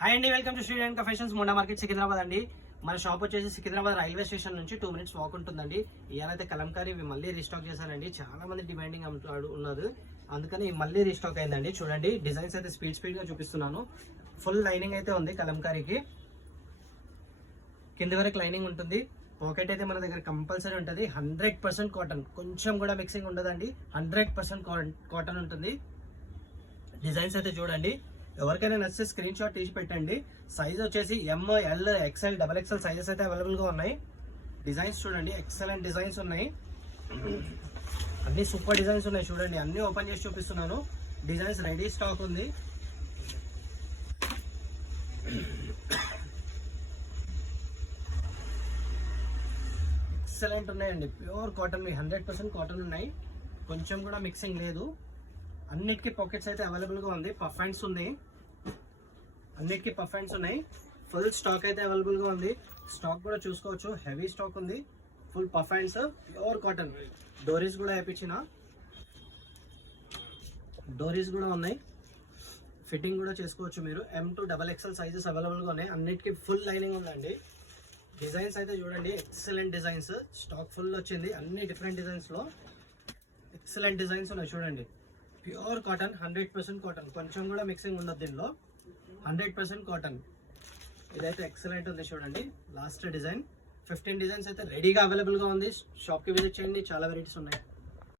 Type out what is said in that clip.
Hi అండి, welcome to Shri Renuka Fashions Monda market Secunderabad అండి. మన షాప్ వచ్చేసి సికింద్రాబాద్ రైల్వే స్టేషన్ నుంచి 2 minutes వాక్ ఉంటుందండి. ఇవాళైతే కలంకారీ మళ్ళీ రీస్టాక్ చేశానండి. చాలా మంది డిమాండింగ్ ఉన్నది, అందుకని మళ్ళీ రీస్టాక్ అయిందండి. చూడండి, డిజైన్స్ అయితే స్పీడ్ గా చూపిస్తున్నాను. ఫుల్ లైనింగ్ అయితే ఉంది కలంకారీకి, కింది వరకు లైనింగ్ ఉంటుంది. పాకెట్ అయితే మన దగ్గర కంపల్సరీ ఉంటుంది. 100% కాటన్, కొంచెం కూడా మిక్సింగ్ ఉండదండి. 100% కాటన్ ఉంటుంది. డిజైన్స్ అయితే చూడండి, ఎవరికైనా నచ్చితే స్క్రీన్ షాట్ తీసి పెట్టండి. సైజ్ వచ్చేసి ML XL XXL సైజెస్ అయితే అవైలబుల్ గా ఉన్నాయి. డిజైన్స్ చూడండి, ఎక్సలెంట్ డిజైన్స్ ఉన్నాయి. అన్ని సూపర్ డిజైన్స్ ఉన్నాయి. చూడండి, అన్ని ఓపెన్ చేసి చూపిస్తున్నాను. డిజైన్స్ రెడీ స్టాక్ ఉంది. ఎక్సలెంట్ ఉన్నాయండి, ప్యూర్ కాటన్. మీ 100% కాటన్ ఉన్నాయి, కొంచెం కూడా మిక్సింగ్ లేదు. అన్నిటికీ పాకెట్స్ అయితే అవైలబుల్ గా ఉంది. పఫ్ హ్యాండ్స్ ఉంది, అన్నిటికీ పఫ్ హ్యాండ్స్ ఉన్నాయి. ఫుల్ స్టాక్ అయితే అవైలబుల్ గా ఉంది. స్టాక్ కూడా చూసుకోవచ్చు, హెవీ స్టాక్ ఉంది. Full puff hands, pure cotton. డోరీస్ కూడా వేయించిన, డోరీస్ కూడా ఉన్నాయి. ఫిట్టింగ్ కూడా చేసుకోవచ్చు మీరు. M to XXL sizes available గా ఉన్నాయి. అన్నిటికీ ఫుల్ లైనింగ్ ఉందండి. డిజైన్స్ అయితే చూడండి, ఎక్సలెంట్ డిజైన్స్. స్టాక్ ఫుల్ వచ్చింది, అన్ని డిఫరెంట్ డిజైన్స్ లో ఎక్సలెంట్ డిజైన్స్ ఉన్నాయి. చూడండి, ప్యూర్ కాటన్, 100% కాటన్, కొంచెం కూడా మిక్సింగ్ ఉండదు దీనిలో. 100% కాటన్. ఇదైతే ఎక్సలెంట్ ఉంది. చూడండి, లాస్ట్ డిజైన్. 15 డిజైన్స్ అయితే రెడీగా అవైలబుల్ గా ఉంది. షాప్ కి విజిట్ చేయండి, చాలా వెరైటీస్ ఉన్నాయి.